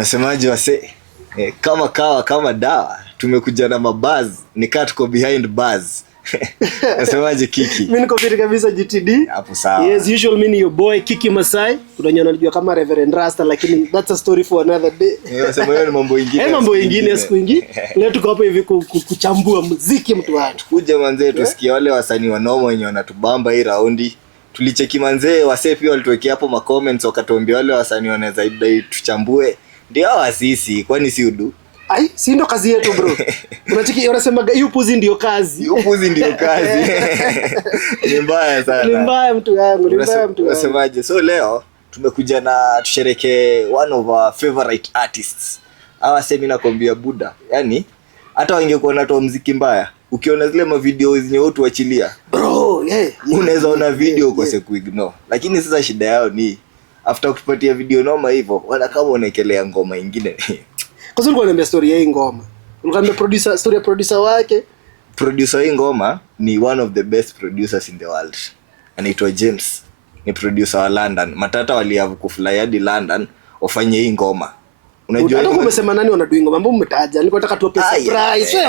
Mnasemaje wase? Kama kawa kama dawa, tumekuja na mabuzz, nikaa tuko behind buzz. Nasemaje Kiki? Mimi niko fit kabisa GTD. Hapo sawa. Yes, usual mimi your boy Kiki Masai. Unajua anajua kama Reverend Rasta, lakini that's a story for another day. Nasema hiyo ni mambo mengine. Mambo mengine siku nyingine. Leo tuko hapa hivi kuchambua muziki mtu watu. Kuja manzee tusikie wale wasanii wanoma wenye wanatubamba hii raundi. Tulicheki manzee wasee pia walituwekea hapo ma comments wakatuambia wale wasanii wanaweza idai tuchambue. Ndio hawa sisi, kwani si udu? Ai, si ndo kazi yetu bro. Unachiki unasema hiyo puzi ndio kazi. Hiyo puzi ndio kazi. Ni mbaya sana. Ni mbaya mtu wangu, ni mbaya mtu wangu. Unasemaje? So leo tumekuja na tushereke one of our favorite artists. Hawa semi nakwambia Buda. Yaani hata wangekuwa natoa muziki mbaya, ukiona zile ma videos zenye watu wachilia. Bro, unaweza ona video kwa siku ignore. Lakini sasa shida yao ni after kutupatia video noma hivyo, wana kama wanaekelea ngoma nyingine. Kwa sababu niambia story ya hii ngoma. Niambia producer, story ya producer wake. Producer hii ngoma ni one of the best producers in the world. Anaitwa James. Ni producer wa London. Matata waliavu kufly hadi London wafanye hii ngoma. Unajua hata umesema nani wanadui ngoma, mambo umetaja. Nilikuwa nataka tuwape surprise.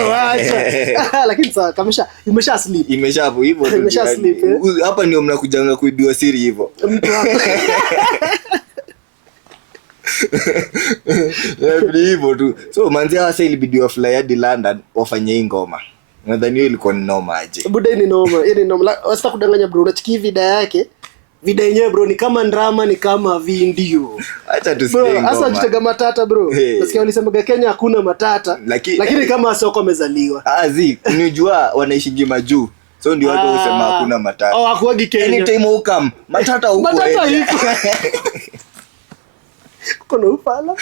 Lakini sasa kamesha imesha sleep. Imesha hapo hivyo tu. Imesha sleep. Hapa ndio mnakujanga kuidua siri hivyo. Hivyo tu. So manzi hasa ilibidi wafly hadi London wafanye hii ngoma. Nadhani hiyo ilikuwa ni noma aje. Buda ni noma. Hii ni noma. Wasita kudanganya bro. Unachiki video yake. Video yenyewe bro ni kama drama, ni kama video. Acha tusikie ngoma. Hasa kitega matata bro. Nasikia walisema Kenya hakuna matata. Lakini kama soko amezaliwa. Unijua wanaishi majuu. So ndio watu husema hakuna matata. Hakuagi Kenya. Anytime ukam, matata huko. Matata iko. Kuna ufala.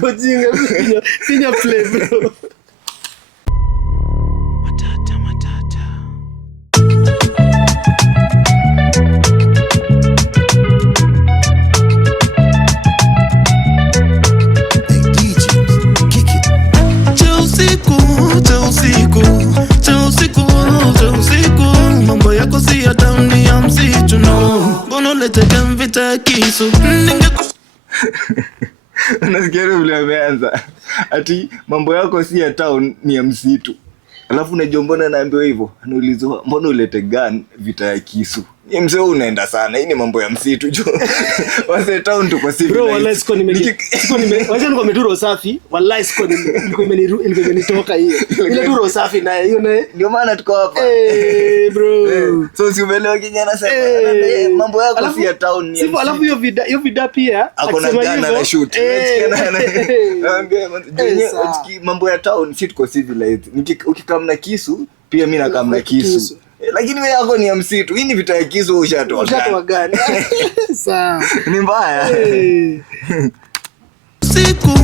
Kuna jinga pinya play bro. Kisu unasikia vile ameanza ati mambo yako si ya town ni ya msitu, alafu unajua mbona naambiwa hivyo, anaulizwa mbona ulete gun vita ya kisu. Ni mzee unaenda sana, hii ni mambo ya msitu jo. Wase town tuko civil bro. Wallahi siko wacha niko meduro safi, wallahi siko imenitoka hiyo ile duro safi na hiyo ndio maana tuko hapa bro. So si umeelewa kijana sasa, mambo yako si ya town ni sivyo. Alafu hiyo video pia akona gana na shoot, naambia mambo ya town si tuko civilized. Ukikamna kisu pia mimi nakamna kisu. Lakini wewe yako ni ya msitu. Hii ni vita ya kisu ushatoa gani? Sawa. Ni mbaya. Usiku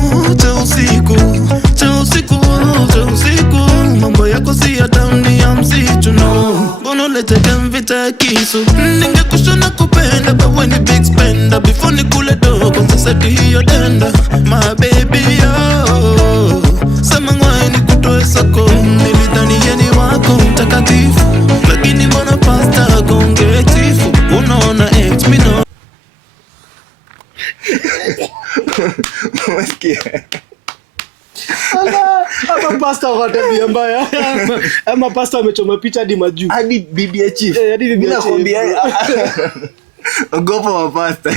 mambo yako si ya town ni ya msitu no. Mbona ulete vita ya kisu? Ningekushona kupenda but when you big spender before nikule dogo sasa hiyo denda my baby yo. Sema ngwai nikutoe soko nilidhani yeni wako mtakatifu, lakini mbona pasta kongetifu unaona ex mimi no. Umesikia? Hapa pasta watabia mbaya. Ama pasta amechoma picha hadi majuu. Hadi bibi ya chief. Hadi bibi ya chief. Ogopa wa pasta.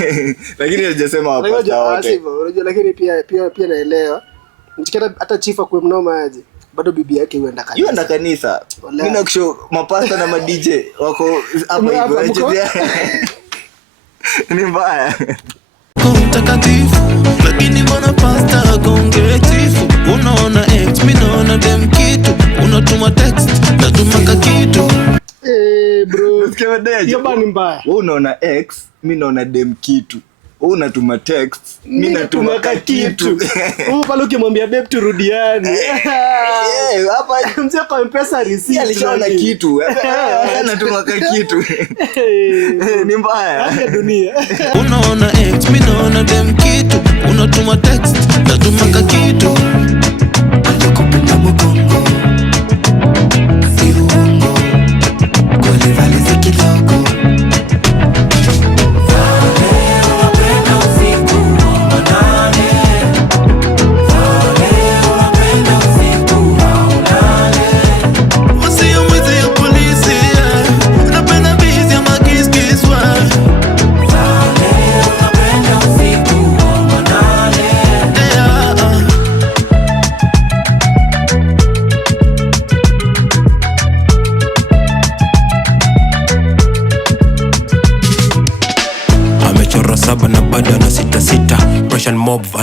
Lakini hajasema wa pasta wote. Unajua lakini pia naelewa. Mtikata hata chief akwe mnoma aje. Bado bibi yake huenda kanisa. Yuenda kanisa. Mimi nakusho mapasta na ma DJ wako hapa hivyo. Ni mbaya. Mtakatifu, lakini mbona pasta kongetifu unaona ex mimi naona dem kitu, unatuma text natuma kakitu bro. Hiyo bani mbaya. Wewe unaona ex mimi naona dem kitu, wewe unatuma text mimi natuma kakitu. Wewe pale ukimwambia babe turudiane hapa mzee kwa M-Pesa receipt alishaona kitu anatuma kakitu. Ni mbaya ya dunia. Unaona ex mimi naona dem kitu, unatuma text natuma kakitu. Atakupenda mgongo viungo kweli valizi kidogo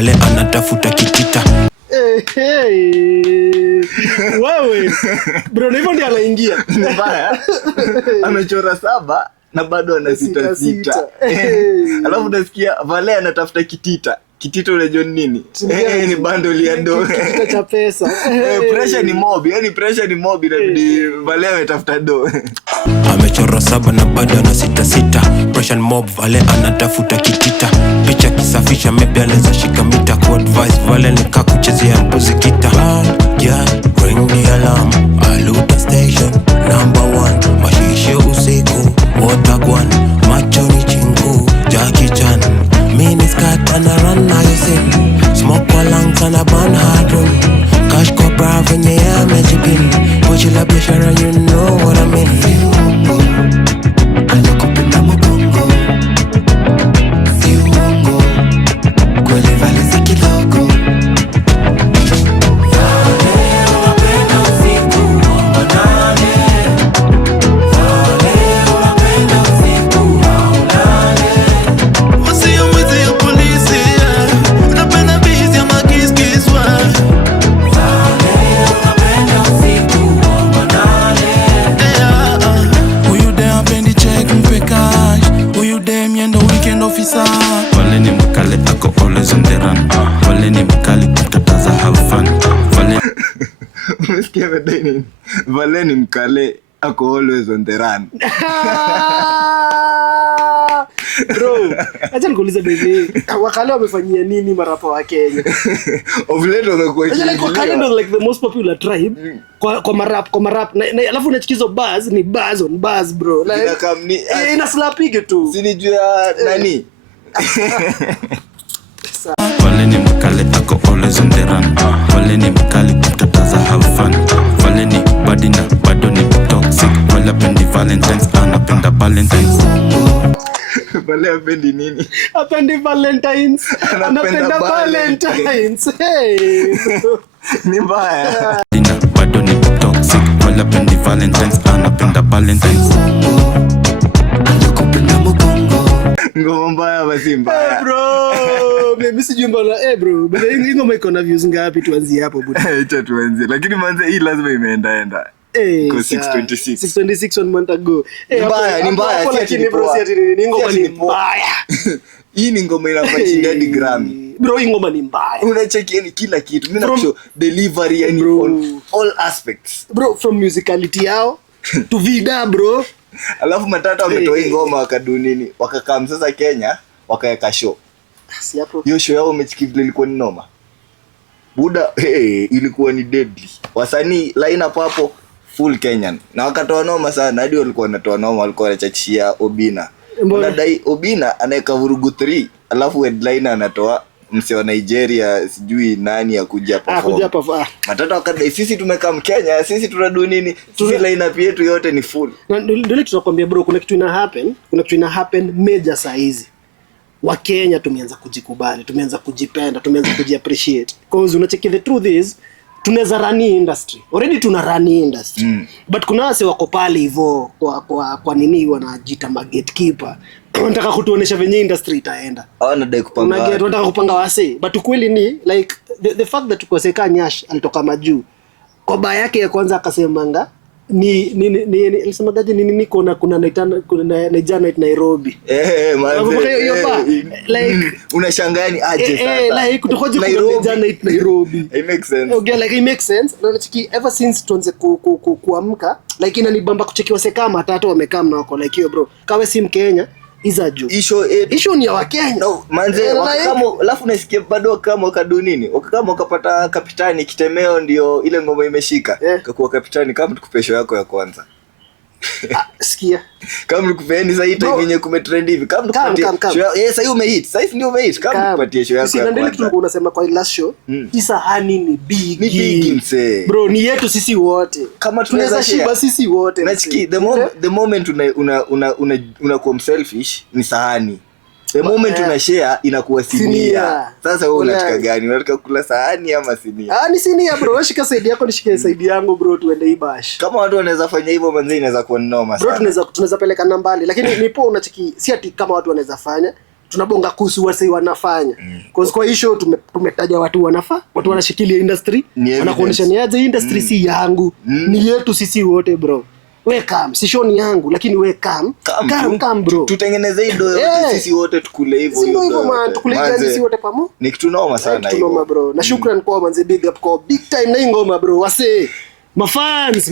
vale anatafuta kitita. Wewe bro, hivyo ndio anaingia. Mbaya. Amechora 7 na bado ana sita. Alafu nasikia vale anatafuta kitita. Kitita unajua nini? Ni bundle ya do. Kitita cha pesa. Pressure ni mob, yani pressure ni mob, inabidi vale ametafuta do. Amechora 7 na bado ana sita. Pressure mob, vale anatafuta kitita. Picha kisafisha maybe anaweza shika mita. Kwa advice vale nika kuchezea mpuzi kita. Yeah, ring the alarm. Aluta station number 1. Mashishe usiku Watagwan, macho ni chinku Jackie Chan, mini skirt and a run now you see. Smoke kwa lungs and a burn hard run. Cash kwa bra venye ya mejipin. Pochi la biashara, you know what I mean. Fiungo anakupenda mgongo. Fiungo kwele vale si kidogo. Vale ni mkale ako always on the run. Vale ni mkali kutataza have fun. Vale Umesikia nini? Vale ni mkale ako always on the run. Bro, acha nikuulize baby. Wakale wamefanyia nini marapa wa Kenya? Of late wamekuwa like Wakale ndo like the most popular tribe kwa marap na alafu unachikizo buzz ni buzz on buzz bro. Like ina slapige tu. Sinijua nani? Vale ni mkale ako always on the run. Vale ni mkali kutataza have fun. Vale ni badi na bado ni toxic. Vale apendi Valentine's, anapenda Valentine's. Vale apendi nini? Apendi Valentine's. Anapenda Valentine's. Hey. Ni mbaya. Dina bado ni toxic. Vale apendi Valentine's, anapenda Valentine's. Anakupenda mgongo. Ngoma mbaya basi mbaya. Bro, mimi sijui mbona bro, but hii ngoma iko na views ngapi tuanzie hapo bro? Acha tuanze. Lakini manze hii lazima imeenda. Kwa 626 on month ago. Ni mbaya lakini bro si ati ni ngoma ni mbaya. Hii ni ngoma inafaa hadi Grammy. Bro, hii ngoma ni mbaya. Unacheki yani kila kitu. Mimi nakusho delivery yani on all aspects. Bro, from musicality yao to vida bro. Alafu Matata wametoa hii ngoma wakadu nini? Wakakaa sasa Kenya, wakaweka show. Si hapo. Hiyo show yao umechikivile ilikuwa ni noma. Buda, ilikuwa ni deadly. Wasanii line up hapo full Kenyan. Na wakatoa noma sana, hadi walikuwa wanatoa noma, walikuwa wanachachia Obina. Wanadai Obina anaweka vurugu 3, alafu headliner anatoa mse wa Nigeria sijui nani akuja perform. Matata wakadai sisi tumekaa Mkenya, sisi tunadu nini? Sisi line up yetu yote ni full. Ndio tunakwambia bro, kuna kitu ina happen major saa hizi. Wa Kenya tumeanza kujikubali, tumeanza kujipenda, tumeanza kujiappreciate. Because unacheki the truth is tunaweza run industry. Already tuna run industry. But kuna wase wako pale hivyo kwa nini wanajiita gatekeeper. Wanataka kutuonesha venye industry itaenda. Wanadai kupanga. Wanataka kupanga wase. But ukweli ni like the fact that tukoseka Nyash alitoka majuu. Kwa baa yake ya kwanza akasemanga alisema gaje nini kuna Niger Night Nairobi. Like unashangaa ni aje sasa. Like kutokoje kuna Niger Night Nairobi. It makes sense. Okay, like it makes sense. Na chiki ever since tuanze kuamka like inanibamba kuchekiwa sekama Matata wamekaa na wako like hiyo bro. Kawe si Mkenya iza juu. Issue ni ya Wakenya. No, manze kama alafu nasikia bado kama wakadu nini? Kama ukapata kapitani Kitemeo ndio ile ngoma imeshika. Kakuwa kapitani kama tukupesho yako ya kwanza. Sikia. Kama nikupeni sasa hii time yenye kumetrend hivi. Kama nikupatie. Sasa hiyo umehit. Sasa ndio umehit. Kama nikupatie show yako ya kwanza. Ndio kitu unasema kwa last show. Hii sahani ni big. Ni big mse. Bro, ni yetu sisi wote. Kama tunaweza shiba sisi wote. Nachiki the moment una selfish ni sahani. The moment una share inakuwa sinia. Sasa wewe unataka gani? Unataka kula sahani ama sinia? Ni sinia bro. Shika side yako nishike side yangu bro, tuende hii bash. Kama watu wanaweza fanya hivyo manzi inaweza kuwa noma sana. Bro, tunaweza peleka nambali lakini nipo unachiki si ati kama watu wanaweza fanya tunabonga kuhusu wase wanafanya. Kwa hii show tumetaja watu watu wanashikilia industry, wanakuonyesha ni aje industry si yangu, ni yetu sisi wote bro. We come, si show ni yangu lakini we come bro. Tutengeneze hii doyo sisi wote tukule hivyo. Sio hivyo man, tukule sisi wote pamoja. Ni kitu noma sana hivyo. Noma bro. Na shukrani kwa manze, big up kwa big time na ngoma bro. Wase mafans.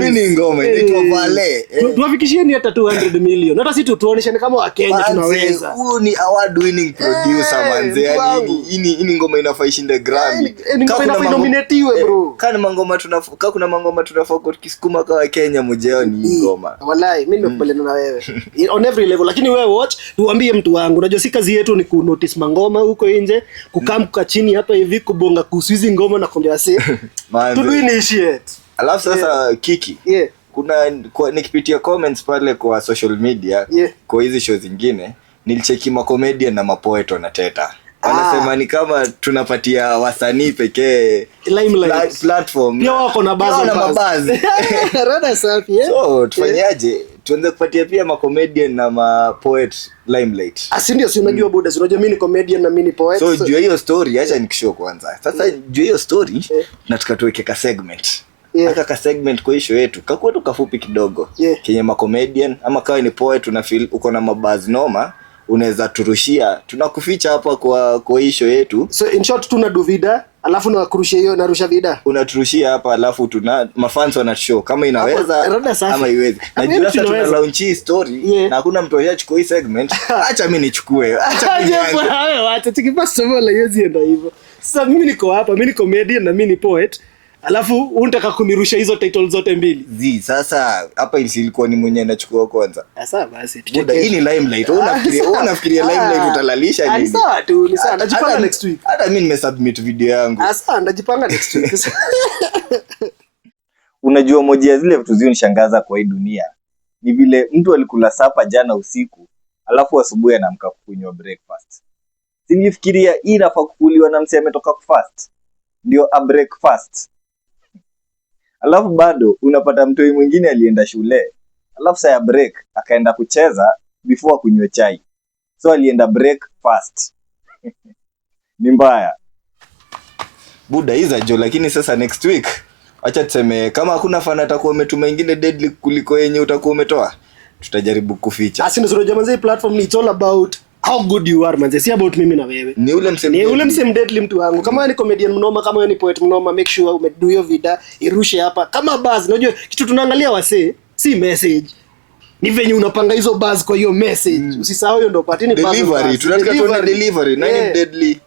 Mimi ngoma inaitwa Vale. Tuwafikishieni hata 200 million. Hata sisi tuonyeshane kama wa Kenya tunaweza. Huyu ni award winning producer manze. Yani hii ngoma inafaa ishinde Grammy. Kama inafaa nominatiwe bro. Kuna mangoma tunafaa tukisukuma kwa Kenya mjeo ni ngoma. Wallahi mimi nimekubaliana na wewe. On every level, lakini wewe watch, tuambie mtu wangu. Unajua si kazi yetu ni ku notice mangoma huko nje, kukamka chini hapa hivi kubonga kuhusu hizi ngoma na kuambia say to do initiate. Alafu sasa Kiki. Nikipitia comments pale kwa social media kwa hizi show zingine, nilicheki ma comedian na mapoet wanateta. Wanasema ni kama tunapatia wasanii pekee limelight platform. Pia wako na buzz. Rada safi So tufanyaje? Tuanze kupatia pia ma comedian na ma poet limelight. Ndio si unajua buda, si unajua mimi ni comedian na mimi ni poet. So juu hiyo story acha nikishow kwanza. Sasa juu hiyo story nataka tuweke ka segment. Aka segment kwa show yetu kakuwa tu kafupi kidogo kenye ma comedian ama kawa ni poet una feel uko na mabuzz noma, unaweza turushia, tunakuficha hapa kwa hii show yetu. So in short tuna do vida alafu na kurushia hiyo narusha vida, unaturushia hapa alafu tuna mafans wana show kama inaweza ama iwezi. Na juu sasa tuna launch hii story na hakuna mtu anachukua hii segment. Acha mimi nichukue, acha wewe acha tikipasa wala yezi enda hivyo. Sasa mimi niko hapa, mimi ni comedian na mimi ni poet. Alafu unataka kunirusha hizo titles zote mbili. Sasa hapa ilikuwa ni mwenye anachukua kwanza. Sasa basi muda hii ni limelight. Unafikiria limelight utalalisha nini? Sawa tu, ni sawa. Najipanga next week. Hata mimi nimesubmit video yangu. Sasa najipanga next week. Unajua moja ya zile vitu zinanishangaza kwa hii dunia ni vile mtu alikula sapa jana usiku, alafu asubuhi anaamka kunywa breakfast. Singifikiria hii inafaa kukuliwa na msee ametoka kufast. Ndio a breakfast. Alafu bado unapata mtoi mwingine alienda shule, alafu saa ya break akaenda kucheza before akunywe chai. So alienda break fast. Ni mbaya. Buda hiza jo, lakini sasa next week acha tuseme kama hakuna fan atakuwa umetuma ingine deadly kuliko yenye utakuwa umetoa, tutajaribu kuficha. Asini zuro jamaa hii platform ni all about how good you are manze, si about mimi na wewe. Ni ule msem deadly mtu wangu. Kama wewe ni comedian mnoma, kama wewe ni poet mnoma, make sure umedo hiyo vida irushe hapa kama buzz. Unajua kitu tunaangalia wase si message, ni venye unapanga hizo buzz kwa hiyo message. Usisahau hiyo ndio patini buzz delivery. Tunataka tuone delivery na ni deadly.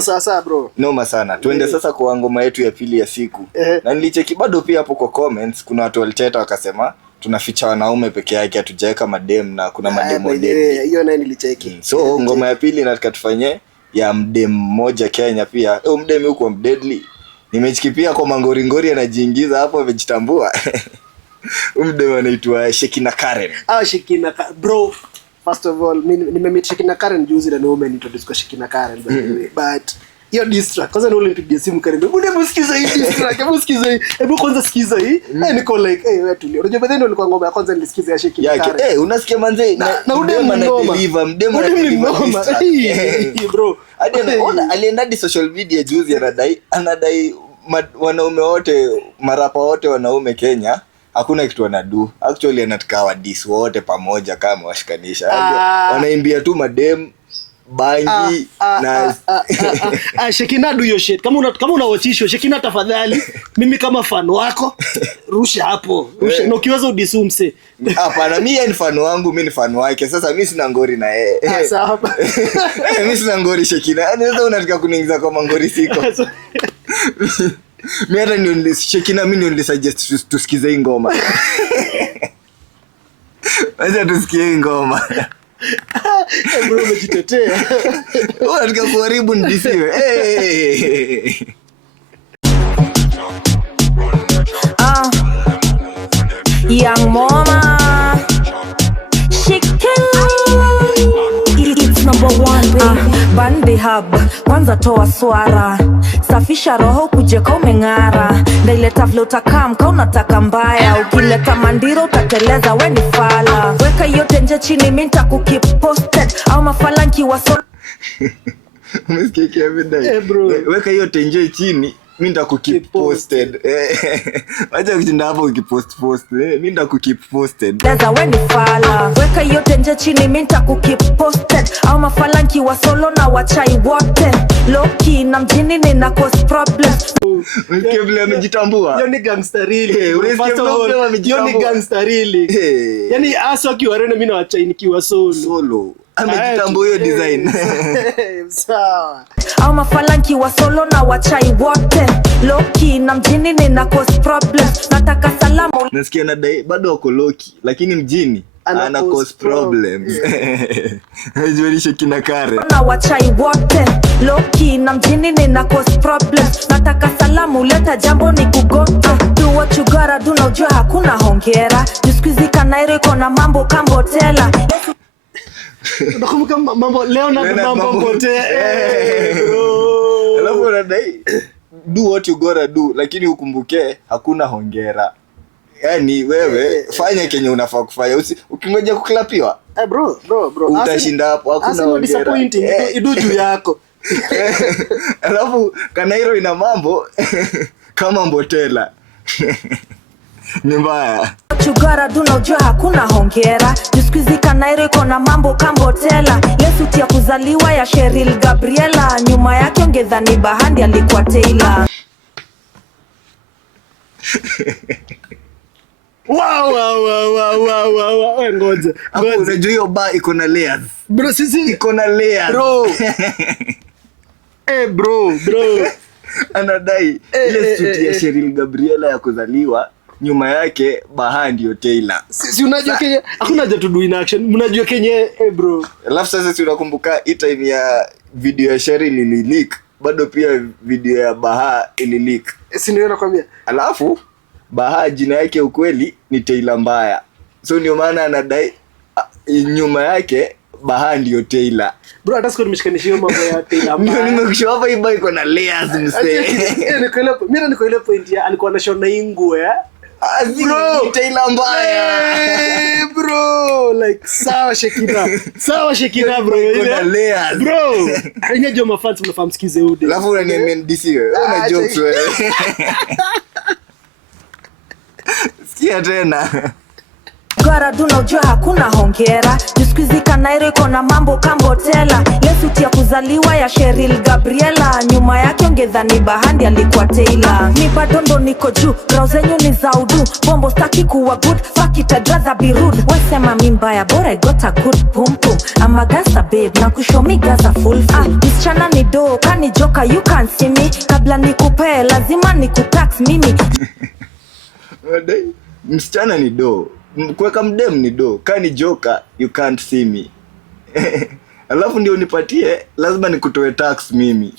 Sasa bro noma sana. Tuende sasa kwa ngoma yetu ya pili ya siku. Na nilicheki bado pia hapo kwa comments kuna watu waliteta wakasema tunaficha wanaume peke yake, hatujaweka madem na kuna mademo deadly. Hiyo nayo nilicheki. So ngoma ya pili nataka tufanye ya mdem mmoja Kenya pia. Mdem yuko deadly. Nimechiki pia kwa mangoringori anajiingiza hapo amejitambua. Mdem anaitwa Shekina Karen. Shekina bro. First of all, nimemeet Shekina Karen juzi na no man introduce kwa Shekina Karen by the way. But hiyo distract kwanza ndio nipigia simu Karen. Hebu sikiza hii distract, hebu sikiza hii. Hebu kwanza sikiza hii. Niko like wewe tulia. Unajua baadaye ndio ilikuwa ngoma ya kwanza nilisikiza ya Shekina Karen. Unasikia manze na udem anadeliver, mdem bro. Hadi anaona alienda di social media juzi anadai wanaume wote, marapa wote wanaume Kenya hakuna kitu wanadu. Actually anataka wadis wote pamoja kama washikanisha. Wanaimbia tu madem bangi na Shekina do your shit. Kama unawachisho Shekina tafadhali, mimi kama fan wako rusha hapo. Rusha na ukiweza udisumse. Hapana, mimi ni fan wangu, mimi ni fan wake. Sasa mimi sina ngori na yeye. Sawa. Mimi sina ngori Shekina. Sasa unataka kuniingiza kwa mangori siko. Mimi hata ndio Shekina, mimi ndio suggest tusikize hii ngoma. Acha tusikie hii ngoma. Bro umejitetea. Unataka kuharibu ndisiwe. Young mama, she can it's number one baby. Bandi hub, kwanza toa swara, safisha roho kujeka umeng'ara. ndaileta vile utakam ka unataka mbaya. Ukileta mandiro utateleza we ni fala. Weka yote nje chini mi nitakukeep posted. Au mafala nkiwa solo. Umesikia Kevin Dai? Bro. Weka hiyo tenje chini, mimi nitakukeep posted. Acha kushinda hapo ukipost. Mimi nitakukeep posted. Leza we ni fala. Weka yote nje chini mimi nitakukeep posted. Au mafala nkiwa solo na wachai wote. Low key na mjini nina cause problems. Umesikia vile amejitambua? Yo ni gangster really. Unasikia First of all, vile amejitambua? yo ni gangster really. Yani aso kiwa rene mimi na wachai nikiwa solo. Amejitambua hiyo design. Sawa. Au mafala nkiwa solo na wachai wote. Low key na mjini nina cause problems. Nataka salamu. Nasikia nadai bado wako loki lakini mjini ana cause problems. Hajulishe kina Kare. Na wachai wote. Low key na mjini nina cause problems. Nataka salamu leta jambo ni kugota. Do what you gotta do na ujua hakuna hongera. Jiskuizi Kanairo iko na mambo kambotela. Nakumbuka mambo leo na mambo pote. Alafu nadai do what you gotta do lakini ukumbuke hakuna hongera. Yani wewe fanya kenye unafaa kufanya. Ukingoja kuklapiwa Bro. utashinda hapo, hakuna hongera. Disappointing. Idu juu yako. Alafu Kanairo ina mambo kama mbotela. Ni mbaya. Chugara duna ujua hakuna hongera. Jiskuizi Kanairo iko na mambo kambotela. Lesuti ya kuzaliwa ya Cheryl Gabriela. Nyuma yake ongedhani Bahandi alikuwa Taylor. Wow. Ngoja. Unajua hiyo bar iko na layers. Bro, sisi Iko na layers. bro. Bro. Anadai ile suti ya Cheryl Gabriela ya kuzaliwa nyuma yake Baha ndio Taylor. Si unajua Kenya hakuna haja to do in action. Mnajua Kenya bro. Alafu sasa si unakumbuka hii time ya video ya Cheryl ilileak, bado pia video ya Baha ilileak. Si ndio nakwambia. Alafu Baha jina yake ukweli ni Taylor mbaya. So ndio maana anadai nyuma yake Baha ndio Taylor. Bro, hata siku nimeshikanishia mambo ya Taylor mbaya. Ndio nimekushow hapa hii iko na layers msee. Niko ile point ya alikuwa anashona ingu Bro, Taylor mbaya. Bro, like sawa Shekina bro. Kuna layers. Bro, inajua mafans mnafahamu sikize ude. Alafu unaniambia DC wewe. Una jokes wewe. Sikia tena. Gara duna ujua hakuna hongera. Jiskuizi Kanairo iko na mambo kambotela. Lesuti ya kuzaliwa ya Cheryl Gabriela. Nyuma yake ongedhani Bahandi alikuwa Taylor. Mi bado ndo niko juu. Rao zenyu ni za udu. Bombo staki kuwa good. Fuck it I'd rather be rude. Wesema mi mbaya bora I got a good pum pum. I'm a gangster babe na kushomi gaza full full. Msichana ni do kani joka you can't see me. Kabla nikupe lazima nikutax mimi. Msichana ni do. Kuweka mdem ni do. Kani joka you can't see me. Alafu ndio nipatie lazima nikutoe tax mimi.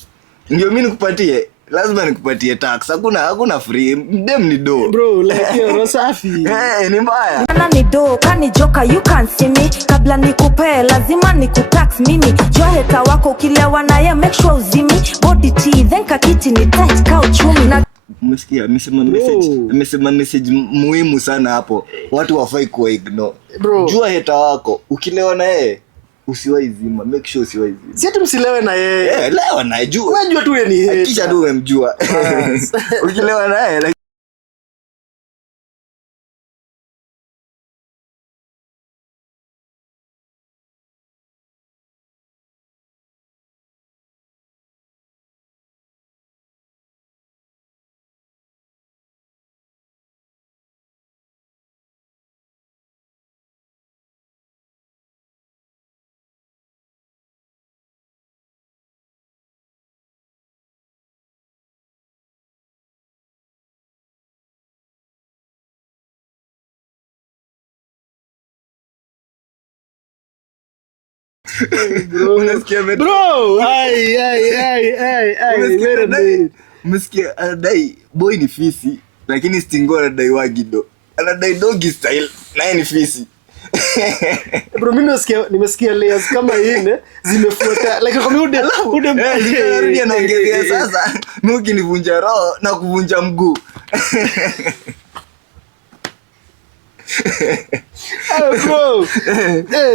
Ndio mimi nikupatie lazima nikupatie tax. Hakuna free. Mdem ni do. Bro, like you're safi. Ni mbaya. Msichana ni do kani joka you can't see me. Kabla nikupe lazima nikutax mimi. Jua heta wako ukilewa naye make sure uzimi. Body tea then kakiti ni tight ka uchumi na Umesikia amesema message muhimu sana hapo. Watu wafai kuwa ignore. Bro. Jua heta wako ukilewa na yeye usiwaizima, make sure usiwaizima. Si ati msilewe na yeye. Lewa na jua. Wewe jua tu yeye ni hate. Kisha tu umemjua. Ukilewa na yeye unasikia Bro, umesikia anadai boy ni fisi lakini Stingo anadai wagido. Anadai doggy style naye ni fisi. Bro, mimi nimesikia layers kama ine zimefuata like kama ude narudi anaongezea sasa mimi ukinivunja roho na kuvunja mguu Bro.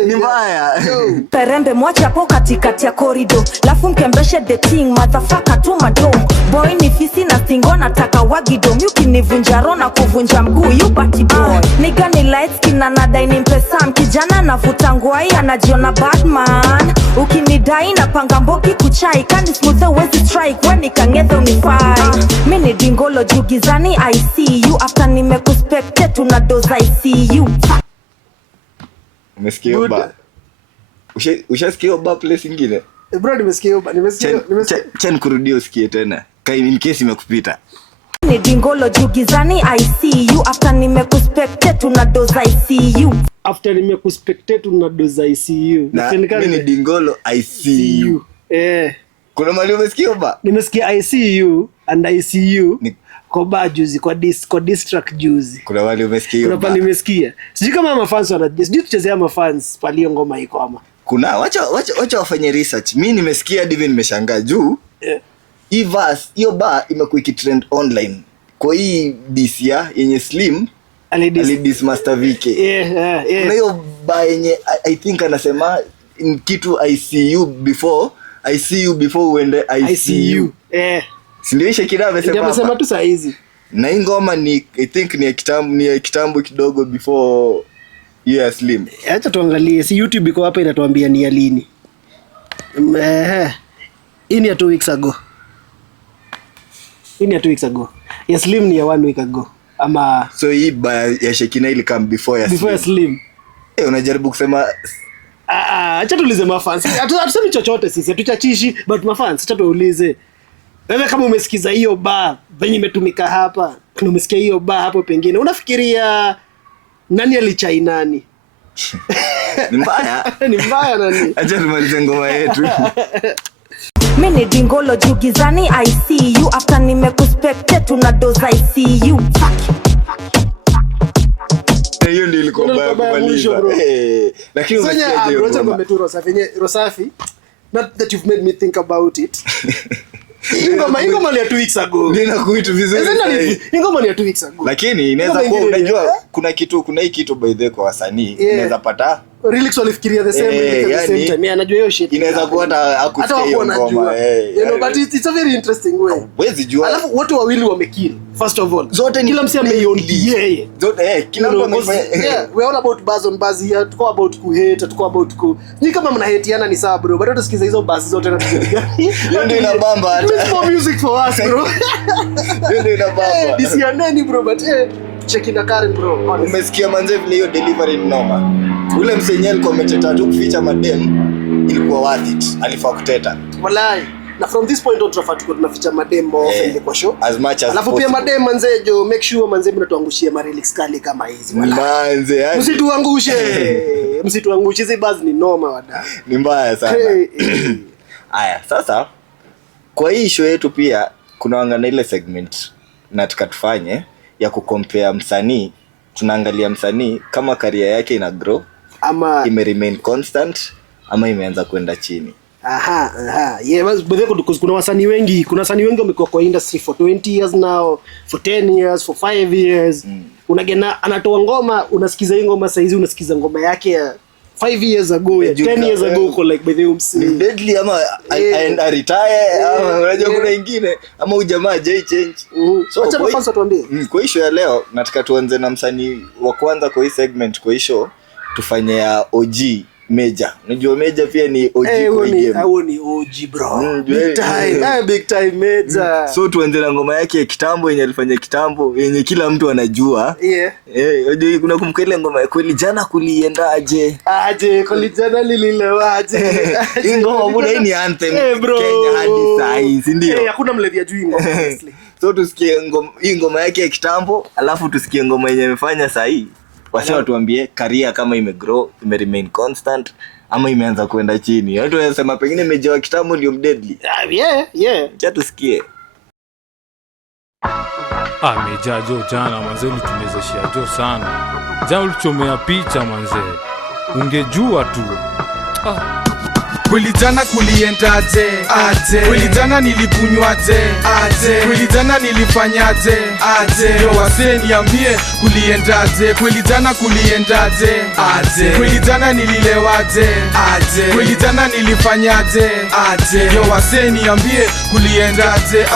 Ni mbaya. Perembe mwache hapo katikati ya korido, lafu mkembeshe dating motherfucker tu madom. Boy ni fisi na stingo nataka wagido, myuki nivunja roho na kuvunja mguu you party boy. Nigga ni light skin na nadai ni mpesam, kijana navuta nguai anajiona Batman. Ukinidai na panga mboki kuchai, kani smooth wezi strike when nikangedhe unifai. Mini dingolo jugizani I see you, after nimekuspecte tunadoza I see you. Umesikia hiyo ba? Ushasikia hiyo ba place ingine? Bro, nimesikia. Chen kurudia usikie tena. Kai in case imekupita. Ni dingolo jugizani I see you, after nimekuspecte tunadoza I see you. After nimekuspectate tunadoza I see you. Na mimi dingolo I see you. Kuna mali umesikia ba? Nimesikia I see you and I see you. Kwa ba juzi, kwa distract juzi. Kuna wale umesikia hiyo. Kuna pale nimesikia. Sijui kama mafans sijui tuchezea mafans pale hiyo ngoma iko ama. Kuna wacha wafanye research. Mimi nimesikia hadi nimeshangaa juu. Hii verse hiyo ba imekuwa ikitrend online. Kwa hii DCA yenye Slim alidis Master VK. Kuna hiyo ba yenye I think anasema in kitu I see you before uende I see you. Sindio Shakira amesema tu saa hizi. Na hii ngoma ni I think ni ya kitambo kidogo before hiyo Slim. Acha tuangalie, si YouTube iko hapa inatuambia ni ya lini. Hii ni ya 2 weeks ago. Ya Slim ni ya 1 week ago. Ama so hii ya Shekina ili come before ya Slim. Unajaribu kusema acha tuulize mafans. Hatusemi chochote sisi, hatuchachishi but mafans acha tuulize. Wewe kama umesikiza hiyo ba venye imetumika hapa, kama umesikia hiyo ba hapo pengine unafikiria nani alichai nani? Ni mbaya nani? Acha tumalize ngoma yetu. Mini dingolo jugizani I see you, after nimekuspecte tunadoza I see you. Hiyo ndio ilikuwa baya kumaliza. Lakini unasikia hiyo ngoma Rosafi, not that you've made me think about it. Ingoma ni ya 2 weeks ago. Nina kuitu vizuri. Ingoma ni ya 2 weeks ago. Lakini inaweza kuwa unajua kuna hii kitu by the way kwa wasanii unaweza pata lyrics walifikiria the same time. Anajua hiyo shit. Inaweza kuwa hata akusikia hiyo ngoma. You know, but it's a very interesting way. Wezi jua. Alafu wote wawili wamekill. First of all. Zote kila msi ameioni yeye. Zote kila mtu amefanya. We all about buzz on buzz here. Tuko about ku hate, tuko about ku. Ni kama mna hateana ni sawa bro. Bado tusikiza hizo buzz zote na tukipiga. Hiyo ndio inabamba hata. It's more music for us bro. Hiyo ndio inabamba. Disianeni bro but check in a Karen bro. Umesikia manze vile hiyo delivery ni noma. Ule msenye alikuwa ameteta tu kuficha madem ilikuwa worth it. Alifaa kuteta. Wallahi. Na from this point on tunaficha madem more often kwa show. As much as alafu pia madem manzejo make sure manze mnatuangushia lyrics kali kama hizi. Wallahi. Manze yani. Msituangushe hizi buzz ni noma wada. Ni mbaya sana. Aya, sasa kwa hii show yetu pia kuna wangana ile segment nataka tufanye ya kucompare msanii. Tunaangalia msanii kama career yake ina grow ama ime remain constant ama imeanza kwenda chini. Yeah, but kuna wasanii wengi wamekuwa kwa industry for 20 years now, for 10 years, for 5 years. Unagena anatoa ngoma, unasikiza hii ngoma saizi unasikiza ngoma yake ya 5 years ago, 10 years ago uko like by the umsi. Deadly ama I retire ama unajua kuna wengine ama ujamaa jai change. So acha kwanza tuambie. Kwa hiyo ya leo nataka tuanze na msanii wa kwanza kwa hii segment. Kwa hiyo tufanye ya OG Major. Unajua Major pia ni OG kwa game. Hao ni OG bro. Big time Major. So tuanze na ngoma yake ya kitambo yenye alifanya kitambo yenye kila mtu anajua. Unajua kuna kumkele ngoma ya kweli jana kuliendaje? Kweli jana lililewaje? Hii ngoma muda hii ni anthem Kenya hadi sai, si ndio? Hakuna mlevi ajui ngoma honestly. So tusikie hii ngoma yake ya kitambo, alafu tusikie ngoma yenye amefanya saa hii. Wasema tuambie career kama imegrow, ime remain constant ama imeanza kwenda chini. Watu wanasema pengine Major wa kitambo ndio mdeadly. Acha tusikie. Major jo jana manze ulitumezeshia jo sana. Jana ulichomea picha manze. Ungejua tu. Kweli jana kuliendaje? Aje. Kweli jana nilikunywaje? Aje. Kweli jana nilifanyaje? Aje. Yo wase niambie kuliendaje? Kweli jana kuliendaje? Aje. Kweli jana nililewaje? Aje. Kweli jana nilifanyaje? Aje. Yo wase niambie kuliendaje?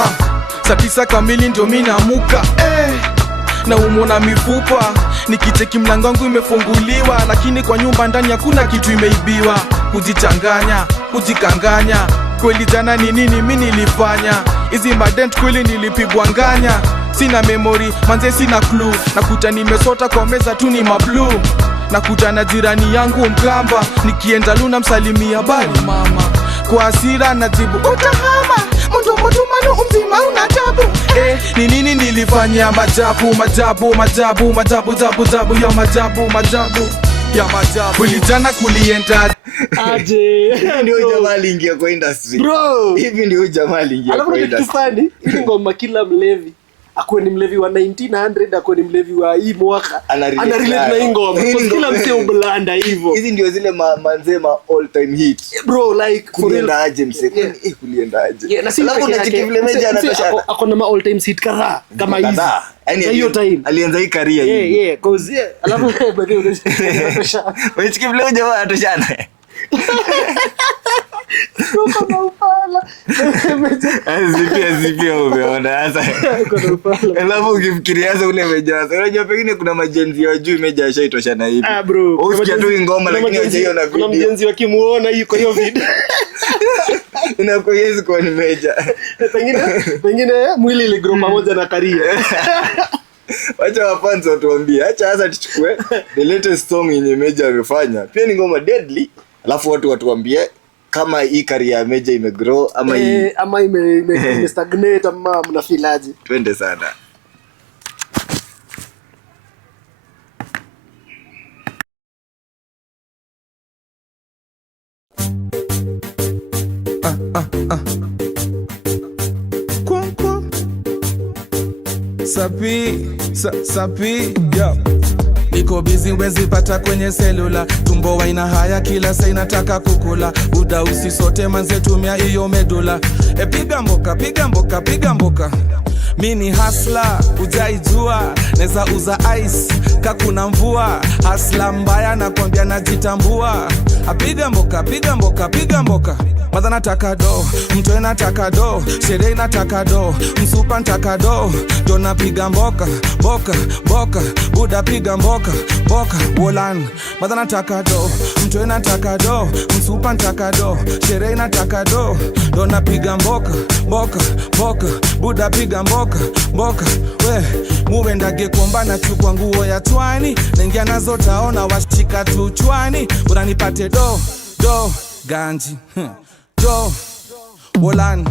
Saa 9 kamili ndio mimi namuka na umona mifupa, nikicheki mlango wangu imefunguliwa, lakini kwa nyumba ndani hakuna kitu imeibiwa. Kujichanganya, kujikanganya, kweli jana ni nini mimi nilifanya? Hizi madent kweli nilipigwa nganya. Sina memory, manze sina clue, nakuta nimesota kwa meza tu ni mablu. Nakuta na jirani yangu Mkamba, nikienda Luna msalimia bali mama. Kwa hasira najibu utahama, mtu manu mzima unatabu. Ni nini nilifanya? Majabu, majabu, majabu, majabu, jabu, jabu, ya majabu, majabu, ya majabu. Kweli jana kulienda aje. Ndio jamaa aliingia kwa industry. Bro. Hivi ndio jamaa aliingia kwa industry. Alafu tufani, ili ngoma kila mlevi akuwe ni mlevi wa 1900, akuwe ni mlevi wa hii mwaka anarelate na hii ngoma. Kila msee ublanda hivyo. Hizi ndio zile manzema all time hits. Bro, like kulienda aje msee? Kulienda aje? Alafu unachiki vile meja anatoshana. Ako na all time hit kadhaa kama hizi. Yaani hiyo time alianza hii career hii. Cause alafu baadaye unatoshana. Unachiki vile jamaa anatoshana. Kama upala. Zipia umeona sasa. Alafu ukifikiria sasa ule mejaza. Unajua pengine kuna majenzi wa juu meja ashaitoshana hivi. Bro. Usikia tu ngoma lakini hajaiona video. Kuna mjenzi wakimuona yuko hiyo video. Inakuwa yezi kwa ni meja. Pengine mwili ile grow pamoja na career. Wacha wafans watuambie. Acha sasa tuchukue the latest song yenye meja amefanya. Pia ni ngoma deadly. Alafu watu watuambie kama hii career ya meja imegrow ama ama ime stagnate ama mnafilaje. Twende sana. Sapi, yo. Niko busy wezi pata kwenye selula, tumbo waina haya kila saa inataka kukula. Buda usisote manze tumia iyo medula. Piga mboka, piga mboka, piga mboka. Mini hustler, ujaijua, neza uza ice, kakuna mvua. Hustler mbaya na kwambia najitambua. Piga mboka, piga mboka, piga mboka. Madha nataka do, mtoe nataka do, sherehe nataka do, msupa nataka do. Jona piga mboka, boka, boka, buda piga mboka, boka, wolan. Madha nataka do, mtoe nataka do, msupa nataka do, sherehe nataka do. Jona piga mboka, boka, boka, buda piga mboka, boka. We, muwendage komba na chukua nguo ya twani, nengia nazo taona washika tu chwani. Buda nipate do, ganji, do, wolan.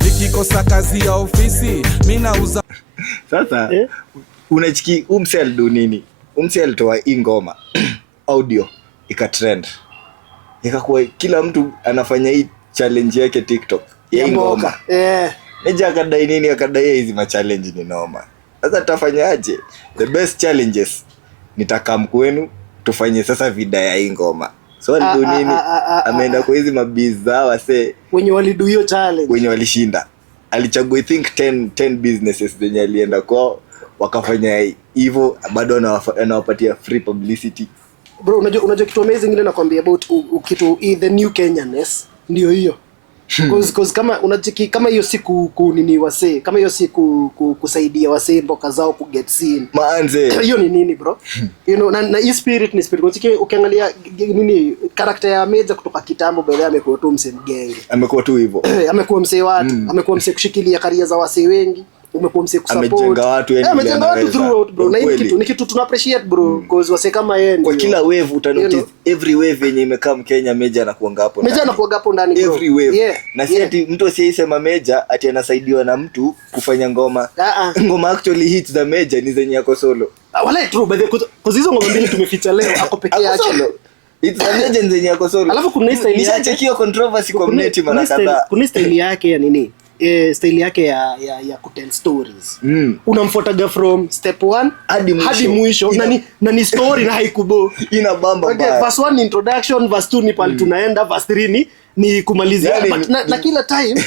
Nikikosa kazi ya ofisi mina uza. Sasa unachiki umsel do nini? Umsel toa ingoma audio ikatrend. Ikakuwa kila mtu anafanya hii challenge yake TikTok ya ingoma. Meja akadai nini? Akadai hizi ma challenge ni noma. Sasa tutafanyaje? The best challenges nitakam kwenu tufanye sasa vida ya ingoma. So alido nini? Ameenda kwa hizi mabiza wase wenye walido hiyo challenge, wenye walishinda. Alichagua I think 10 businesses zenye alienda kwao wakafanya hivyo, bado anawapatia free publicity. Bro, unajua kitu amazing ile nakwambia about kitu the new Kenyanness ndio hiyo. Cause kama unachiki kama hiyo siku nini wase, kama hiyo siku kusaidia wase mboka zao ku get seen. Maanze. Hiyo ni nini bro? You know, na hii spirit ni spirit. Unachiki ukiangalia nini character ya Meja kutoka kitambo baadaye amekuwa tu msee mgenge. Amekuwa tu hivyo. Amekuwa msee watu, amekuwa msee kushikilia career za wase wengi. Umekuwa msee kusupport. Amejenga watu yani. Amejenga watu throughout bro. Na hii kitu tuna appreciate bro, cause wase kama yeye kwa kila wave utanotice every wave yenye imekaa Kenya Meja anakuanga hapo. Meja anakuanga hapo ndani bro. Every wave. Na si ati mtu asiyesema Meja ati anasaidiwa na mtu kufanya ngoma. Ngoma actually hits the Meja ni zenye yako solo. Wala true by the cause hizo ngoma mbili tumeficha leo ako peke yake. It's a legend zenye yako solo. Alafu kuna style yake hiyo controversy community mara kadhaa. Kuna style yake ya nini? style yake ya kutell stories. Unamfuataga from step 1 hadi mwisho na ni story na haikubo ina bamba mbaya. Verse 1 ni introduction, verse 2 ni pale tunaenda, verse 3 ni kumalizia. Yani, na kila time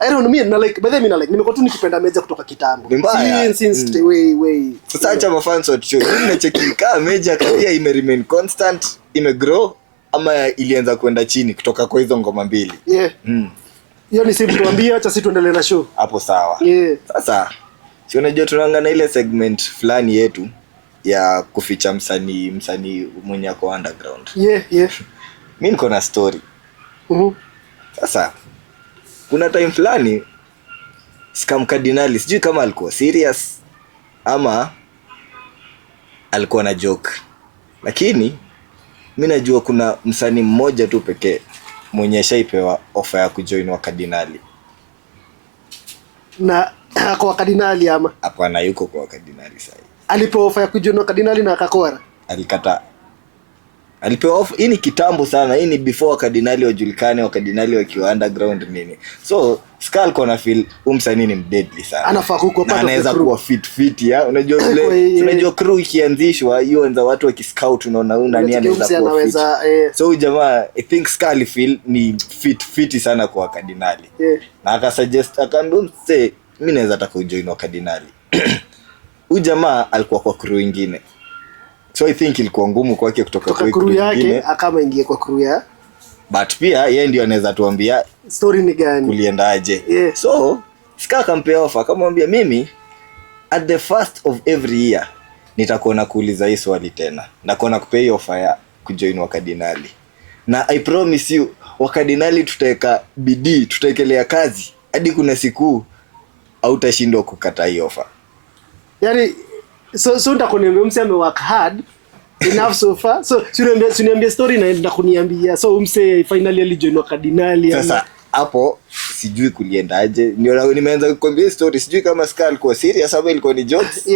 I don't know, me na like, by the way, nimekuwa tu nikipenda Meja kutoka kitambo. Since way. Sasa acha mafans wa show. Mimi nacheki kama Meja career ime remain constant, ime grow ama ilianza kwenda chini kutoka kwa hizo ngoma mbili. Yeah. Hiyo ni simple tuambie, acha sisi tuendelee na show. Hapo sawa. Yeah. Sasa si unajua tunaangana ile segment fulani yetu ya kuficha msanii mwenye ako underground. Yeah. Mimi niko na story. Sasa kuna time fulani Scam Cardinali, sijui kama alikuwa serious ama alikuwa na joke, lakini mimi najua kuna msanii mmoja tu pekee mwenye shaipewa offer ya kujoin wa Cardinali. Na kwa Cardinali ama? Hapana, yuko kwa Cardinali sasa. Alipewa offer ya kujoin wa Cardinali na akakora? Alikataa. Alipewa offer, hii ni kitambo sana, hii ni before Cardinali wajulikane, wa Cardinali wakiwa underground nini. So Skull kona feel msanii ni deadly sana. Anafaa kuwa part of the crew. Anaweza kuwa fit ya. Unajua vile tunajua crew ikianzishwa hiyo anza watu wakiscout, unaona nani anaweza kuwa fit. So huyu jamaa I think Skull feel ni fit sana kwa Cardinali. Na akasuggest akaambia mse mimi naweza taka ujoin wa Cardinali. Huyu jamaa alikuwa kwa crew nyingine. So I think ilikuwa ngumu kwake kutoka kwa crew yake akama ingie kwa crew ya. But pia yeye ndio anaweza tuambia story ni gani, kuliendaje. So Ska kampea offer, akamwambia mimi at the first of every year nitakuwa na kuuliza hii swali tena, nakuwa na kupea offer ya kujoin wa Cardinali, na I promise you wa Cardinali tutaweka bidii, tutaekelea kazi hadi kuna siku hautashindwa kukata hii offer. Yani so ndakuniambia mse ame work hard enough so far. So siniambia story na kuniambia so mse finally alijoin wa Cardinali. Sasa hapo sijui kuliendaje, ndio nimeanza kukwambia story. Sijui kama Ska alikuwa serious ama ilikuwa ni jokes.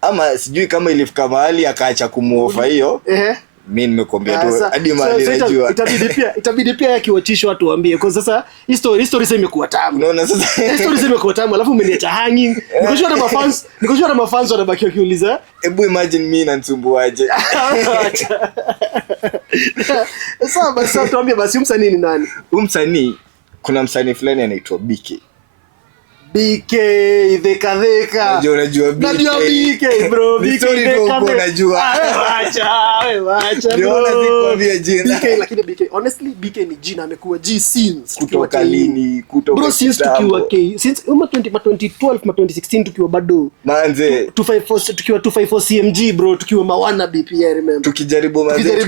Ama sijui kama ilifika mahali akaacha kumuofa hiyo. Mimi nimekwambia tu hadi mahali najua. Itabidi pia akiwatishwa watu waambie, kwa sasa history sasa imekuwa tamu. Unaona sasa history sasa imekuwa tamu, alafu umeniacha hanging. Niko na mafans wanabaki wakiuliza, hebu imagine mimi nansumbuaje. Sasa tuambie basi msanii ni nani? Msanii, kuna msanii fulani anaitwa BK Dheka. Unajua BK? Najua BK bro, BK Dheka. Unajua. Acha. Ndio nazikwambia jina. BK, lakini BK honestly BK ni jina amekuwa G since kutoka lini? Kutoka bro since tukiwa since 2012 ma 2016 tukiwa bado manze 254 tukiwa 254 CMG bro, tukiwa mawana BPI remember. Tukijaribu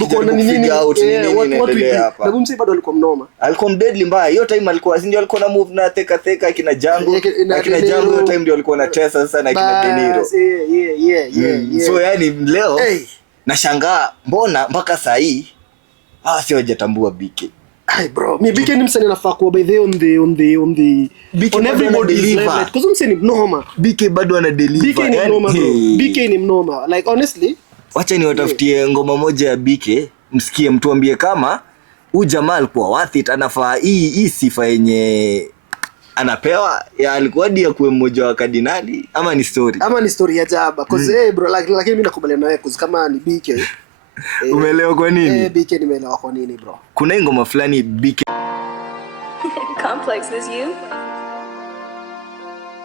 kuona ni nini out nini inaendelea hapa. Na bumsi bado alikuwa mnoma. Alikuwa deadly mbaya. Hiyo time alikuwa ndio alikuwa na move na theka kina Django. Akina Django hiyo time ndio alikuwa na tesa sasa na kina Deniro. Yeah. So yani leo nashangaa mbona mpaka saa hii sio hajatambua BK. Ai bro, mi BK ni msanii anafaa kuwa by the on everybody's level. Because msanii ni mnoma. BK bado ana deliver. BK ni mnoma bro. BK ni mnoma. Like honestly, wacha niwatafutie ngoma moja ya BK, msikie mtuambie kama huyu jamaa alikuwa worth it, anafaa hii sifa yenye anapewa ya alikuwa dia kuwe mmoja wa Cardinali ama ni story ya jaba. Cause bro lakini mimi nakubaliana nawe cause kama ni BK umeelewa kwa nini? BK nimeelewa kwa nini bro. Kuna ngoma fulani BK Complex is you.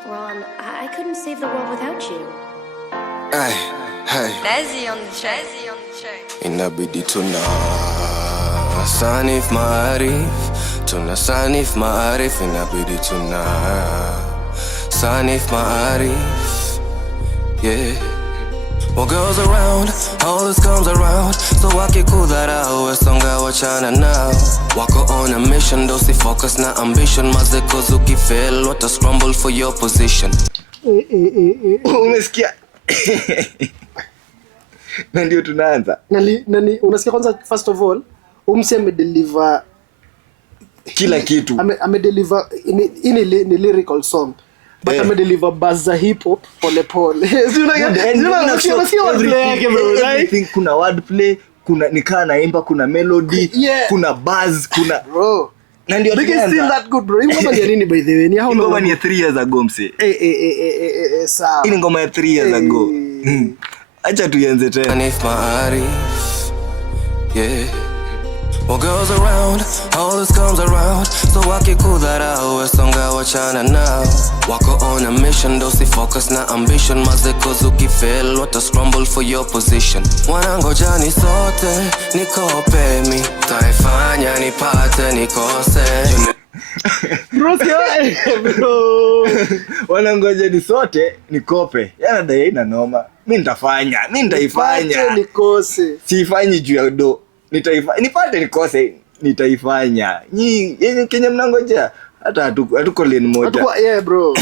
Ron, I couldn't save the world without you. Hey. Desi on the track. Inabidi tunasanif maarif inabidi sanif maarif. Yeah. Well, girls around, all this comes around. So wakikudharau wesonga wachana nao. Wako on a mission, dosi focus na ambition. Maze cause ukifail, what a scramble for your position. Umesikia? Na ndio tunaanza. Nani unasikia kwanza first of all, umse amedeliver kila kitu. Amedeliver ni lyrical song. But amedeliver buzz za hip hop pole. Everything, kuna wordplay, kuna nikaa naimba, kuna melody, kuna buzz, kuna bro. Na ndio Biggie is still that good bro. Hii ngoma ni nini by the way? Ni how ngoma ni 3 years ago mse. Sawa. Hii ngoma ya 3 years ago. Acha tuanze tena. Beneath my eyes, yeah. Well, girls around, all this comes around. So I can cool that out, songa wachana now. Wako on a mission, dosi focus na ambition. Mazeko zuki fail, what a scramble for your position. Wanangoja ni sote, nikope mi. Taifanya nipate nikose. Bro. Wanangoja ni sote nikope. Yana dai ina noma. Mimi nitafanya. Mimi nitaifanya. Nipate nikose. Sifanyi juu ya do. Nipate nikose nitaifanya. Yenye Kenya mnangojea hata hatuko lane moja. Yeah bro.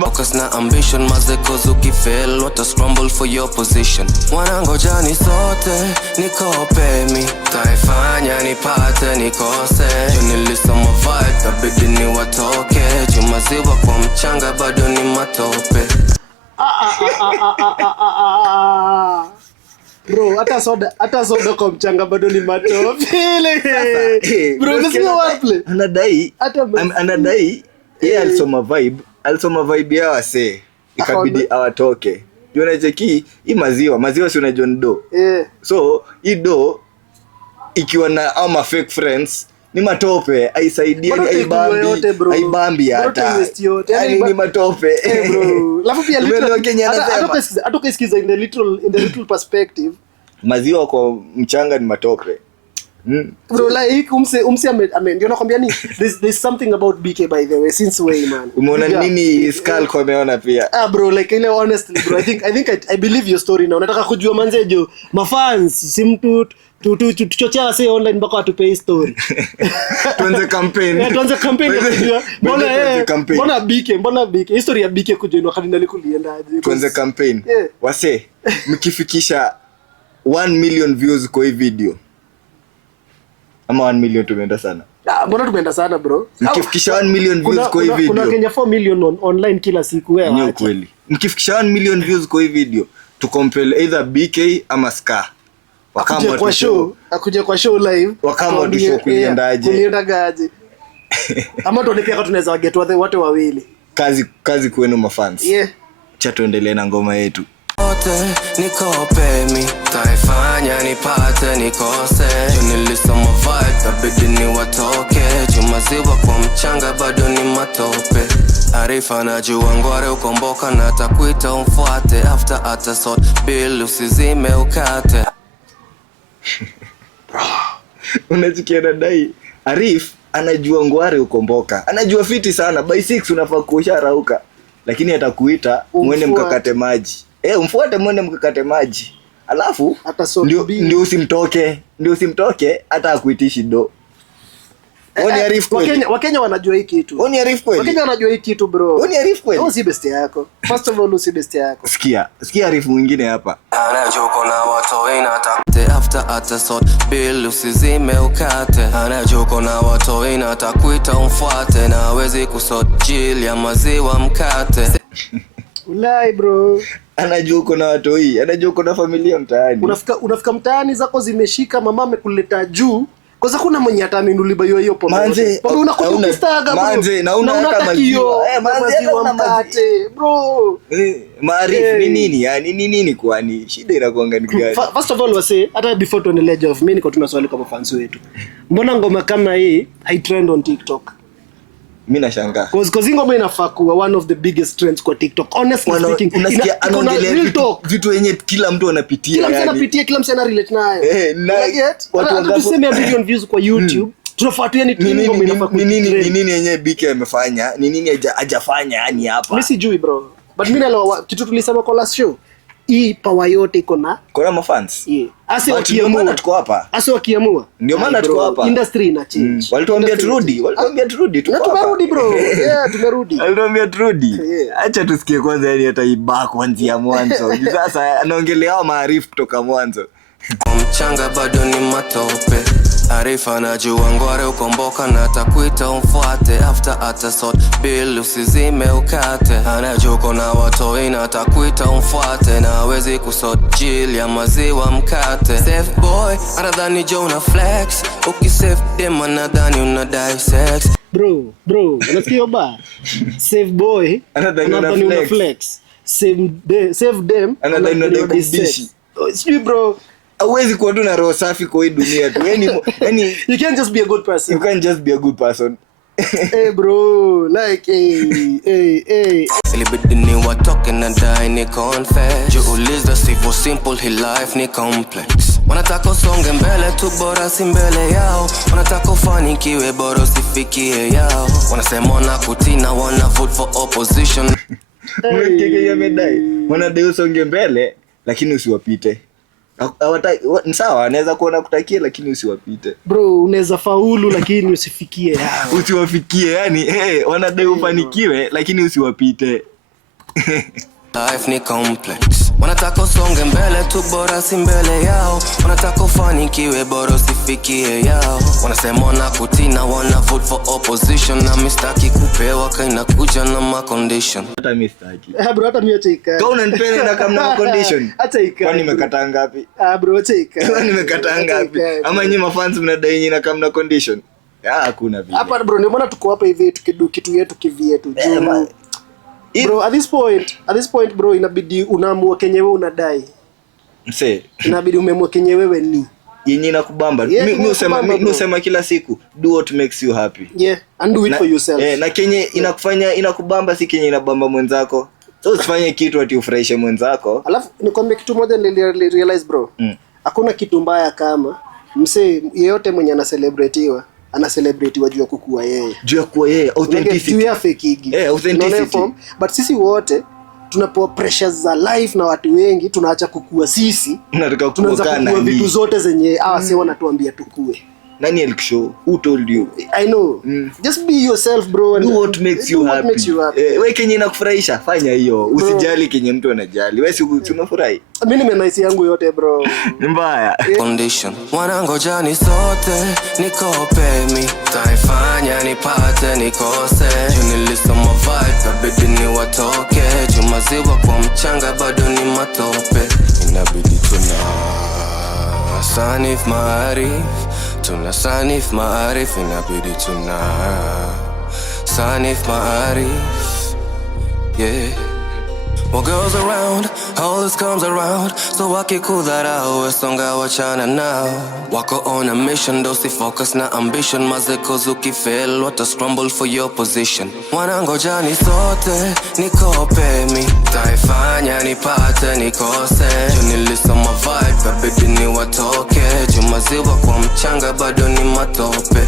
Focus na ambition, mazeko zuki fail, what a scramble for your position. Wanangoja ni sote, nikope mi. Taifanya nipate nikose. Nilisoma vibe, kabidi ni watoke. Jumaziwa kwa mchanga bado ni matope. Bro, hata soda kwa mchanga bado ni matope. Bro, nisikia wordplay. Anadai yeye alisoma vibe ya wase. Ikabidi awatoke. Jona cheki hii maziwa si unajua ndo. So hii do ikiwa na ama fake friends ni matope, haisaidia, haibambi hata. Yaani ni matope. Bro, alafu pia hata ukisikiza in the little perspective, maziwa kwa mchanga ni matope. Bro, like umse ndio nakwambia ni there's something about BK by the way since way man. Umeona nini Skull kwa ameona pia? Bro, like ile honestly bro, I believe your story now. Nataka kujua manzejo mafans si mtu tuchochea wase online mpaka atupe story. Tuanze campaign. Tuanze campaign kujua. Mbona BK history ya BK kujua kardinali kuliendaje? Tuanze campaign. Wase mkifikisha 1 million views kwa hii video. Ama 1 million tumeenda sana. Mbona tumeenda sana bro? Mkifikisha 1 million views kwa hii video. Kuna Kenya 4 million online kila siku wewe. Ni kweli. Mkifikisha 1 million views kwa hii video, tukompel either BK ama Ska. Wakamba kwa show live. Wakamba tu show kuliendaje? Kuliendagaje? Ama tuone pia tunaweza waget wote wawili. Kazi kwenu mafans. Cha tuendelee na ngoma yetu. Nikope mi, taifanya nipate nikose. Nilisoma vibe, kabidi ni watoke. Jumaziwa kwa mchanga bado ni matope. Arifa na jua ngware ukomboka na takuita umfuate. After atasot, bill usizime ukate. Unachikia dai Arif anajua ngware ukomboka. Anajua fiti sana. By 6 unafaa kusharauka. Lakini atakuita mwende mkakate maji. Umfuate mwende mkakate maji. Alafu ndio usimtoke hata akuitishi do. Oni Arif kweli. Wakenya wanajua hii kitu. Oni Arif kweli. Wakenya wanajua hii kitu bro. Oni Arif kweli. Si best yako. First of all, si best yako. Sikia Arif mwingine hapa. Anajoko na watu inatakte after atasot bill usizime ukate. Anajoko na watu inatakuita umfuate na hawezi kusot jili ya maziwa mkate. Ulai bro. Anajua uko na watu hii, anajua uko na familia mtaani. Unafika mtaani zako zimeshika, mama amekuleta juu. Kwa sababu kuna mwenye ataninuliba hiyo pombe. Manze, unakuja kustaga bro. Manze, na unataka maziwa. Manze una mkate, bro. Maarifu ni nini? Yaani ni nini kwani? Shida inakuanga ni gani? First of all wase, hata before tuendelee Jeff, mimi niko tuna swali kwa fans wetu. Mbona ngoma kama hii hai trend on TikTok? Mimi nashangaa. Cause ngoma inafaa kuwa one of the biggest trends kwa TikTok. Honestly speaking, unasikia anaongelea vitu yenye kila mtu anapitia. Kila mtu anapitia, kila mtu ana relate nayo. Watu wangapi tuseme million views kwa YouTube. Tunafuatia ni ngoma inafaa kuwa. Ni nini yenye BK amefanya? Ni nini hajafanya yani hapa? Mimi sijui bro. But mimi naelewa kitu tulisema kwa last show. Hii power yote iko na mafans. Asi wakiamua tuko hapa. Asi wakiamua. Ndio maana tuko hapa. Industry ina change. Walituambia turudi tuko hapa. Tumerudi bro. Tumerudi. Walituambia turudi. Acha tusikie kwanza yani hata ibaa kuanzia mwanzo. Sasa anaongelea Maarifu kutoka mwanzo. Mchanga bado ni matope. Arifa najua ngware ukomboka na atakuita umfuate. After atasort bill usizime ukate. Anajua uko na watoi na atakuita umfuate. Na hawezi kusort jili ya maziwa mkate. Safe boy anadhani jo una flex. Ukisafe dem anadhani unadai sex. Bro, unasikia ba? Safe boy anadhani una flex. Save them anadhani unadai kudishi. Sijui bro, hawezi kuwa tu na roho safi kwa hii dunia tu. Yani you can't just be a good person. You can't just be a good person. Hey bro, like hey. Ilibidi ni watoke na die ni confess. Jiuliza sivyo simple hii life ni complex. Wanataka usonge mbele tu bora si mbele yao. Wanataka ufanikiwe bora usifikie yao. Wanasema na kutina wana vote for opposition. Mwekeke ya medai. Wanadai usonge mbele lakini usiwapite. Sawa, anaweza kuona kutakia lakini usiwapite. Bro, unaweza faulu lakini usifikie yao. Usiwafikie, yani wanadai ufanikiwe lakini usiwapite. Life ni complex. Wanataka usonge mbele tu bora si mbele yao. Wanataka ufanikiwe bora usifikie yao. Wanasema na kutina wana vote for opposition. Na mistaki kupewa kaina kuja na ma condition. Hata mistaki. Bro, hata mimi acha. Kwa unanipenda na kama na condition. Acha ika. Kwani nimekataa ngapi? Bro, acha ika. Kwani nimekataa ngapi? Ama nyinyi mafans mnadai nyinyi na kama na condition? Hakuna vile. Hapa bro, ndio maana tuko hapa hivi tukidu kitu yetu kivietu. Bro, at this point bro, inabidi unaamua kenye wewe unadai. Inabidi umeamua kenye wewe ni. Yenye inakubamba. Mimi usema kila siku, do what makes you happy. Yeah, and do it for yourself. Na kenye inakufanya inakubamba si kenye inabamba mwenzako. So usifanye kitu ati ufurahishe mwenzako. Alafu nikwambie kitu moja realize bro. Hakuna kitu mbaya kama msee yeyote mwenye ana celebratiwa juu ya kukua yeye. Juu ya kuwa yeye, authenticity. Juu ya fake. Authenticity. But sisi wote tunapewa pressures za life na watu wengi, tunaacha kukua sisi. Tunaanza kukua vitu zote zenye si wanatuambia tukue. Nani alikushow? Who told you? I know. Just be yourself bro and do what makes you happy. Wewe kenye inakufurahisha fanya hiyo. Usijali kenye mtu anajali. Wewe si unafurahi. Mimi nimenaisi yangu yote bro. Ni mbaya. Condition. Wanangoja ni sote nikope mi. Taifanya nipate nikose. Nilisoma vibe kabidi ni watoke. Jumaziwa kwa mchanga bado ni matope. Inabidi sanif maarif. Tuna sanif maarif. Inabidi sanif maarif. Yeah. Well, girls around, all this comes around. So wakikudharau, songa wachana nao. Wako on a mission, dosi focus na ambition. Mazeko ukifel, wata scramble for your position. Wanangoja ni sote, nikope mi. Taifanya nipate nikose. Nilisoma vibe, kabidi ni watoke. Jumaziwa kwa mchanga bado ni matope.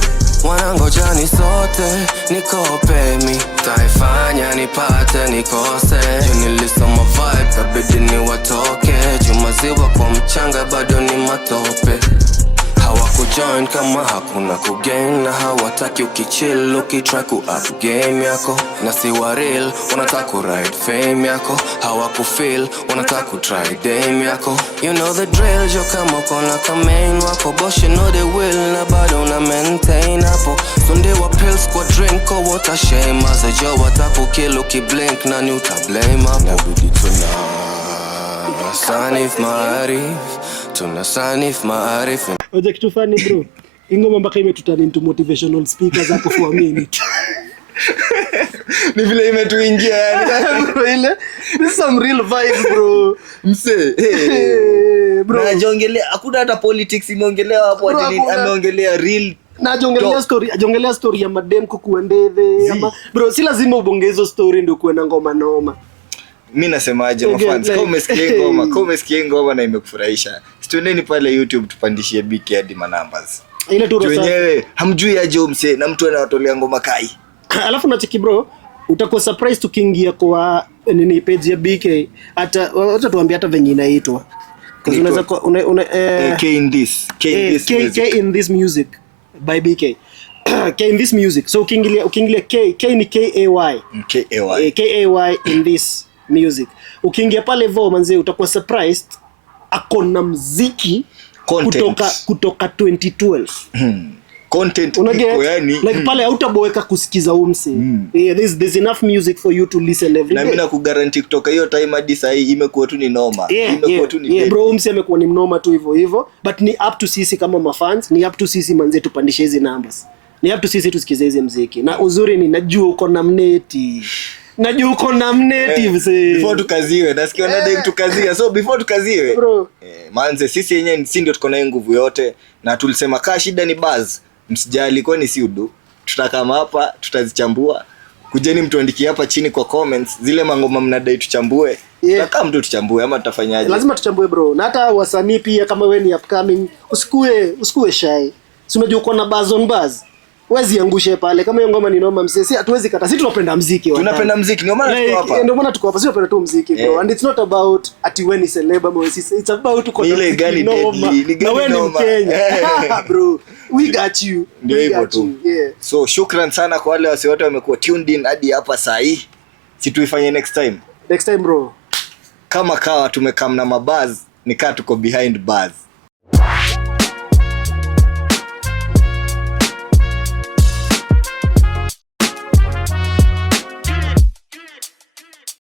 Wanangoja ni sote, nikope mi. Taifanya nipate nikose. Nilisoma vibe, kabidi ni watoke. Jumaziwa kwa mchanga bado ni matope. Hawakujoin kama hakuna kugain. Na hawataki ukichill, ukitry ku-up game yako. Na si wa real, wanataka ku-ride fame yako. Hawakufeel, wanataka ku-try dame yako. You know the drill, jo kama kona kamain wako. Bosh you know they will, na bado una maintain hapo. Sunday wa pills kwa drink, ko wata shame. Aza jo watakukill, ukiblink, na ni utablame hapo. Nabidi sanif maarif. Tuna sanif maarif. Oje kitu funny bro. Ingoma mpaka imetutani into motivational speakers hapo for a minute. Ni vile imetuingia yani. Bro ile this is some real vibes bro. Mse. Bro. Na jongelea hakuna hata politics imeongelewa hapo ati nini ameongelea real. Na jongelea story ya madem kukuendeve ama bro si lazima ubongezo story ndio kuwe na ngoma noma. Mimi nasemaje mafans, kama umesikia ngoma na imekufurahisha, twendeni pale YouTube tupandishie BK hadi numbers. Ile tu wenyewe hamjui aje umse na mtu anawatolea ngoma kai. Alafu nacheki bro, utakuwa surprised tukiingia kwa nini page ya BK hata tuambie hata venye inaitwa. Unaweza K in this music by BK. K in this music. So ukiingilia K ni KAY. KAY in this music. Ukiingia pale vo manze utakuwa surprised akona muziki Content. kutoka 2012. Content Unaget, iko yani like pale hautaboeka kusikiza umse. Yeah, there's enough music for you to listen every day. Na mimi nakuguarantee kutoka hiyo time hadi sasa hii imekuwa tu ni noma. Imekuwa tu ni bro, umse amekuwa ni mnoma tu hivyo, but ni up to sisi kama mafans, ni up to sisi manze tupandishe hizi numbers. Ni up to sisi tusikize hizi muziki. Na uzuri ni najua uko na mneti. Before tukaziwe nasikia ndio tukazia. So before tukaziwe bro, manze sisi yenyewe si ndio tuko na nguvu yote, na tulisema kaa shida ni buzz, msijali kwani si udu, tutakama hapa tutazichambua. Kujeni mtuandikie hapa chini kwa comments zile mangoma mnadai tuchambue. Kama mtu tuchambue ama tutafanyaje? Lazima tuchambue bro. Na hata wasanii pia kama wewe ni upcoming, usikue shy. Si unajua uko na buzz on buzz. Wezi angushe pale kama hiyo ngoma ni noma msesi, hatuwezi kata. Sisi tunapenda muziki wa. Tunapenda muziki, ndio maana tuko hapa. Ndio maana tuko hapa. Sisi tunapenda tu muziki bro. And it's not about ati wewe ni celeb ama it's about uko ile gani noma. Na wewe ni Mkenya. Bro, we got you. Ndio hivyo tu. Yeah. So shukran sana kwa wale wasi wote wamekuwa tuned in hadi hapa saa hii. Si tuifanye next time. Next time bro. Kama kawa tumekam na mabuzz, nikaa tuko behind buzz.